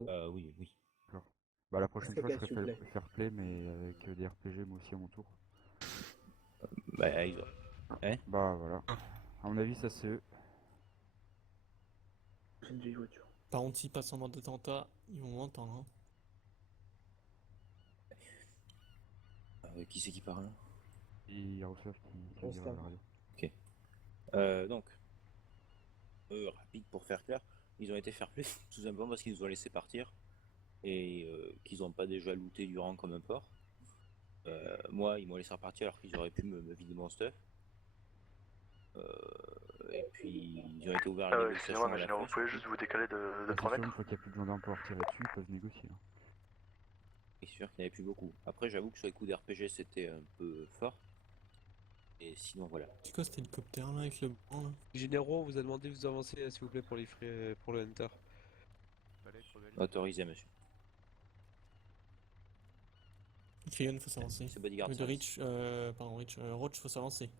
Oui, oui. D'accord. Bah la prochaine S'il te fois je plaît, ferai s'il vous plaît. fair play mais avec des RPG moi aussi à mon tour. Bah, hein. Bah voilà. À mon avis ça c'est eux. C'est une vieille voiture. Par contre, s'ils passent en mode attentat, ils vont m'entendre. Hein. Qui c'est qui parle? Et Yaroslav qui On va se dire à lave. la radio. Ok. Donc, rapide pour faire clair, ils ont été fair play tout simplement parce qu'ils nous ont laissé partir et qu'ils n'ont pas déjà looté du rang comme un porc. Moi, ils m'ont laissé repartir alors qu'ils auraient pu me vider mon stuff. Et puis, ils ont été ouverts à la Excusez-moi, négociation à la ingénieur, fin vous pouvez surtout. juste vous décaler de Bah, c'est 3 sûr une mètres? fois qu'il n'y a plus de gendarmes pour leur tirer dessus, ils peuvent négocier. Hein. C'est sûr qu'il n'y en avait plus beaucoup. Après, j'avoue que sur les coups d'RPG, c'était un peu fort. Et sinon, voilà. C'est quoi cet hélicoptère là avec le blanc là? Généraux, on vous a demandé de vous avancer, s'il vous plaît, pour les frais, pour le Hunter. Autorisé, monsieur. Cryon, faut s'avancer. C'est bodyguard De service. Rich, pardon, Rich, Roach, faut s'avancer.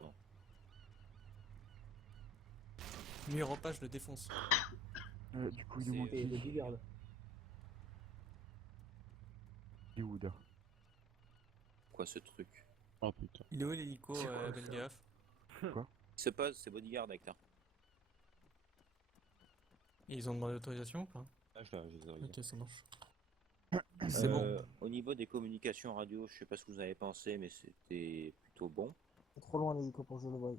Bon. Lui, repas, je le défonce. Du coup il nous manque Et qui bodyguard. Et Wood. Quoi, ce truc? Oh putain. Il est où l'hélico, C'est quoi, ça Belgaf? Quoi Il se pose, c'est bodyguard, Hector. Et ils ont demandé l'autorisation ou pas? Ah, je les autorise. Ok, ça marche. C'est bon. Au niveau des communications radio, je sais pas ce que vous avez pensé, mais c'était plutôt bon. Trop loin l'hélico pour que je le voie.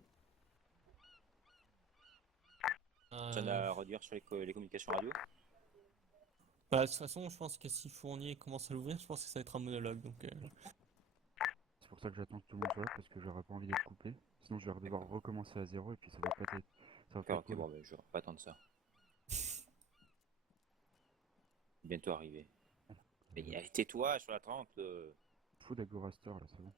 Ça n'a à redire sur les communications radio. Bah, de toute façon, je pense que si Fournier commence à l'ouvrir, je pense que ça va être un monologue. Donc, C'est pour ça que j'attends que tout le monde soit là parce que j'aurais pas envie d'être coupé. Sinon je vais devoir recommencer à zéro et puis ça va pas être. Ça va pas D'accord, être ok, cool. bon, ben, je vais pas attendre ça. Bientôt arrivé. Mais tais-toi sur la 30. Fou d'Agoraster là, c'est bon.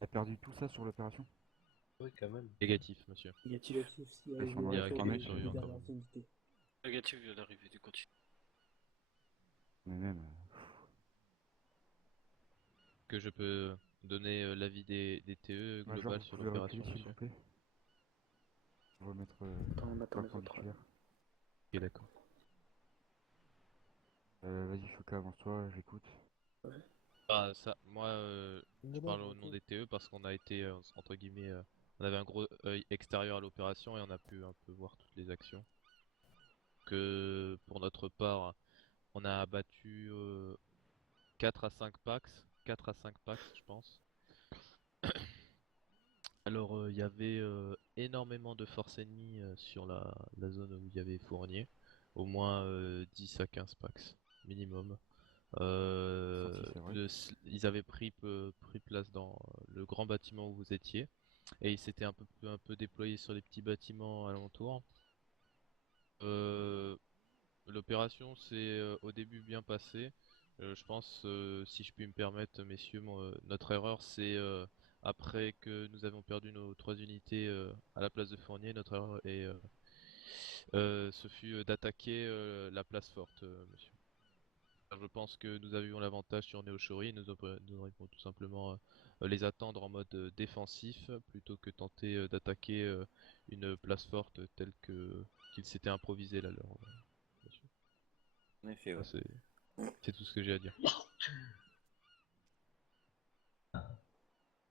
T'as perdu tout ça sur l'opération? Oui, quand même. Négatif, monsieur. Y a-t-il aussi Ils sont dans Il y la a fournaise, quelques survivants, quand même. unités? Négatif vient d'arriver du continent. Mais même. Que je peux donner l'avis des TE Major, global vous sur pouvez l'opération, reculer s'il vous monsieur. plaît. On va mettre Attends, on attend les autres. perpendiculaire. Ok, d'accord. Vas-y Choka, avance-toi, j'écoute. Bah, ça, moi, je parle au nom des TE parce qu'on a été, entre guillemets, on avait un gros œil extérieur à l'opération et on a pu un peu voir toutes les actions. Que pour notre part, on a abattu 4 à 5 packs, 4 à 5 packs, je pense. Alors, il y avait énormément de forces ennemies sur la zone où il y avait Fournier. Au moins 10 à 15 packs, minimum. C'est vrai. Ils avaient pris place dans le grand bâtiment où vous étiez. Et ils s'étaient un peu déployés sur les petits bâtiments alentours. L'opération s'est au début bien passée. Je pense, si je puis me permettre, messieurs, notre erreur, c'est après que nous avons perdu nos 3 unités à la place de Fournier, notre erreur ce fut d'attaquer la place forte, monsieur. Je pense que nous avions l'avantage sur Neoshori, nous aurions tout simplement les attendre en mode défensif plutôt que tenter d'attaquer une place forte telle que qu'ils s'étaient improvisés là, leur, monsieur. En effet, ouais. C'est tout ce que j'ai à dire.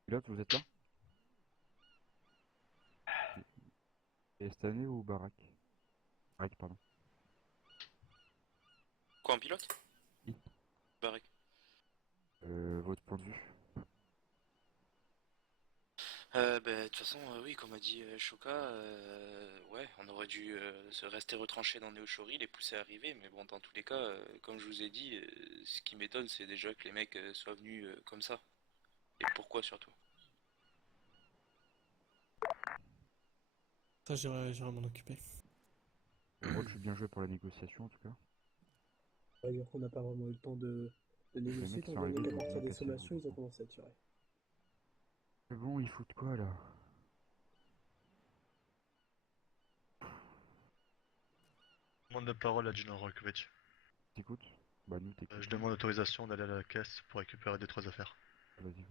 Pilote, vous êtes là? Et cette année ou Barak? Barak, pardon. Quoi, un pilote? Oui. Barré. Votre point de vue? De toute façon, oui, comme a dit Shoka, ouais, on aurait dû se rester retranché dans Neoshori, les pousser à arriver, mais bon, dans tous les cas, comme je vous ai dit, ce qui m'étonne, c'est déjà que les mecs soient venus comme ça. Et pourquoi surtout? ça, j'irai m'en occuper. Roach, bien joué pour la négociation en tout cas. D'ailleurs, on n'a pas vraiment eu le temps de négocier. mecs Quand sont on voyait arrivés, qu'à ils ont partir bien des cassé sommations, le ils ont commencé à tirer. C'est bon, ils foutent quoi là? Demande la parole à Gino Rokovic. T'écoutes? Bah nous t'es Je demande autorisation d'aller à la caisse pour récupérer 2-3 affaires. Vas-y.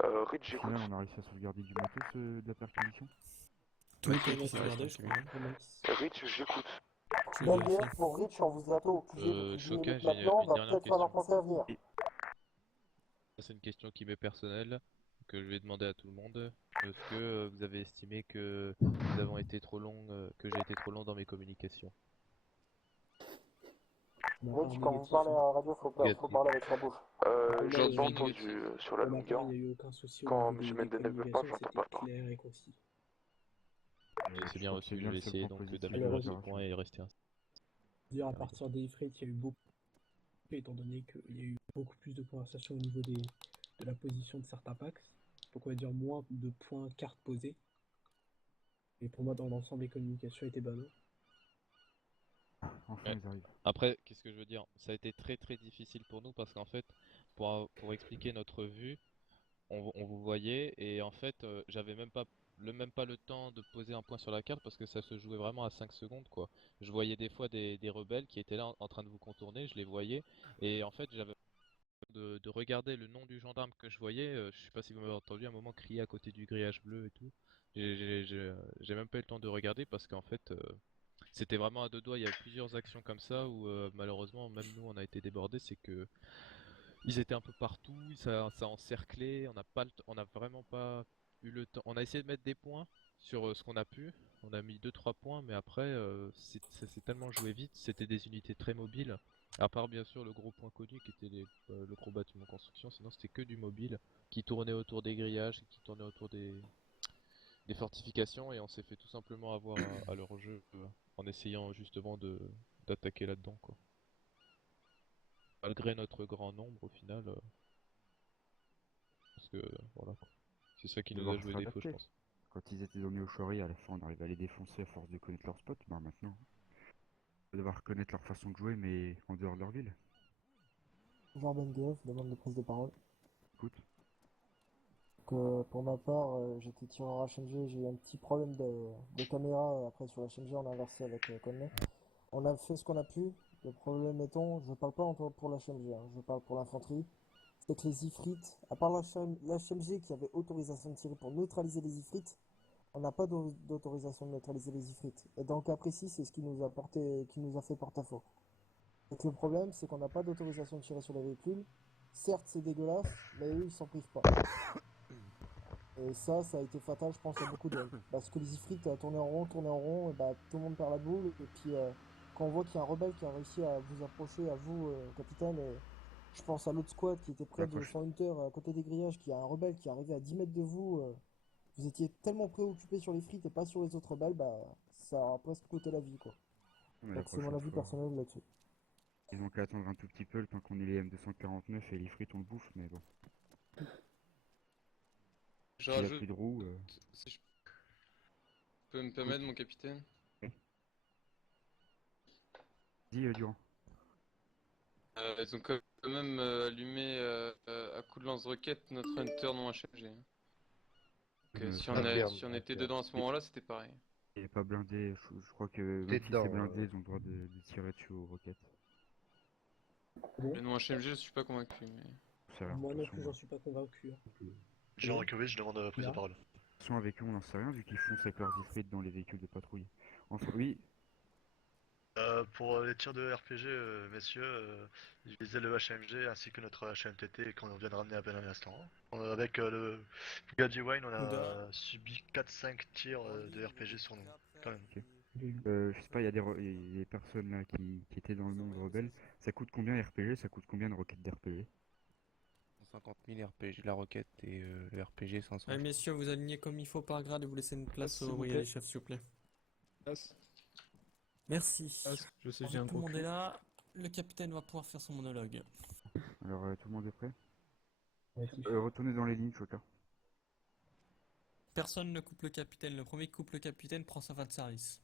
Rich, Au j'écoute. final, on a réussi à sauvegarder du matos de la perquisition. Tout Ouais, a été ouais, sauvegardé, ouais, je crois. Nice. Rich, j'écoute. Je Même vérifie. bien, pour Rich, on vous attend au QG depuis 10 Shoka, minutes j'ai maintenant, une va dernière peut-être falloir question. penser à venir. C'est une question qui m'est personnelle, que je vais demander à tout le monde. Est-ce que vous avez estimé que nous avons été trop long, que j'ai été trop long dans mes communications? Rich, quand vous parlez à la radio, faut Négatif. parler avec la bouche. J'ai Je pas suis entendu négatif. sur la Pour ma part, longueur. il n'y a eu aucun souci au Quand niveau M. des Mendeleev veut pas, communications, j'entends c'était pas. clair et concis. C'est Je bien crois que c'est reçu, bien je vais le seul essayer point donc positif de Alors, d'améliorer ce l'opération. point et rester un. Dire à partir des frais qu'il y a eu beaucoup, étant donné qu'il y a eu beaucoup plus de conversations au niveau de la position de certains packs, donc on va dire moins de points cartes posées. Et pour moi, dans l'ensemble, les communications étaient bonnes. Enfin, Ouais. ils arrivent. Après, qu'est-ce que je veux dire? Ça a été très très difficile pour nous parce qu'en fait, pour expliquer notre vue, on vous voyait et en fait, j'avais même pas le temps de poser un point sur la carte parce que ça se jouait vraiment à 5 secondes quoi. Je voyais des fois des rebelles qui étaient là en train de vous contourner, je les voyais et en fait, j'avais de regarder le nom du gendarme que je voyais. Je sais pas si vous m'avez entendu un moment crier à côté du grillage bleu et tout. J'ai même pas eu le temps de regarder parce qu'en fait, c'était vraiment à deux doigts. Il y avait plusieurs actions comme ça où malheureusement, même nous, on a été débordés. C'est que ils étaient un peu partout, ça encerclait. On a vraiment pas eu le temps. On a essayé de mettre des points sur ce qu'on a pu. On a mis 2-3 points, mais après, ça s'est tellement joué vite. C'était des unités très mobiles. À part bien sûr le gros point connu qui était le gros bâtiment construction, sinon c'était que du mobile qui tournait autour des grillages, qui tournait autour des fortifications et on s'est fait tout simplement avoir à leur jeu en essayant justement d'attaquer là-dedans quoi. Malgré notre grand nombre au final, parce que voilà quoi. C'est ça qui nous a Devoir joué défaut je s'adapter. pense. Quand ils étaient dans Neoshori, à la fin, on arrivait à les défoncer à force de connaître leur spot. Bah maintenant, on va devoir connaître leur façon de jouer, mais en dehors de leur ville. Jean Bengueuf, demande de prise de parole. Écoute, Que pour ma part, j'étais tireur HMG, j'ai eu un petit problème de caméra. Après, sur HMG, on a inversé avec Conley. On a fait ce qu'on a pu. Le problème étant, je parle pas pour l'HMG, hein, je parle pour l'infanterie. C'est que les Ifrites, à part l'HMG qui avait autorisation de tirer pour neutraliser les Ifrites, on n'a pas d'autorisation de neutraliser les Ifrites. Et dans le cas précis, c'est ce qui nous a qui nous a fait porte-à-faux. Donc le problème, c'est qu'on n'a pas d'autorisation de tirer sur les véhicules. Certes, c'est dégueulasse, mais eux, ils s'en privent pas. Et ça a été fatal, je pense, à beaucoup d'hommes. Parce que les Ifrites tournaient en rond, et bah, tout le monde perd la boule. Et puis, quand on voit qu'il y a un rebelle qui a réussi à vous approcher, à vous, capitaine, et je pense à l'autre squad qui était près de son hunter à côté des grillages, qui a un rebelle qui est arrivé à 10 mètres de vous. Vous étiez tellement préoccupé sur les frites et pas sur les autres rebelles, bah, ça a presque coûté la vie, quoi. on a la Donc c'est mon prochaine avis fois. personnel là-dessus. Ils ont qu'à attendre un tout petit peu le temps qu'on ait les M249 et les frites on le bouffe, mais bon. Je S'il y a rajoute, plus de roues, si je peux me permettre, mon capitaine. dis Durand. Ils ont quand même allumé à coup de lance-roquette notre hunter non HMG. Donc, si on était dedans à ce moment-là, c'était pareil. Il est pas blindé, je crois que même si c'est blindé, ils ont le droit de tirer dessus aux roquettes. Le non HMG, je suis pas convaincu. Mais... Ça a l'air, Moi de non toute plus, façon, j'en suis pas convaincu. Jean Rakovic, je demande prise de parole. De toute façon, avec eux, on n'en sait rien vu qu'ils foncent avec leurs ifrites dans les véhicules de patrouille. Enfin, oui, Pour les tirs de RPG, messieurs, ils visaient le HMG ainsi que notre HMTT qu'on vient de ramener à peine un instant. Avec le Bugatti Wine, on a subi 4-5 tirs de RPG sur nous, quand même. ok. Je sais pas, il y a des personnes là qui étaient dans le monde rebelle. Ça coûte combien RPG? Ça coûte combien de roquettes d'RPG? 150 000 RPG la roquette et le RPG 500. Allez, messieurs, vous alignez comme il faut par grade et vous laissez une place S'il au vous brigadier plaît. chef, s'il vous plaît. Passe. Merci. Je sais, Alors, j'ai un tout le gros monde cul. est là. Le capitaine va pouvoir faire son monologue. Alors, tout le monde est prêt? Ouais, Retournez dans les lignes, Choka. Personne ne coupe le capitaine. Le premier qui coupe le capitaine prend sa fin de service.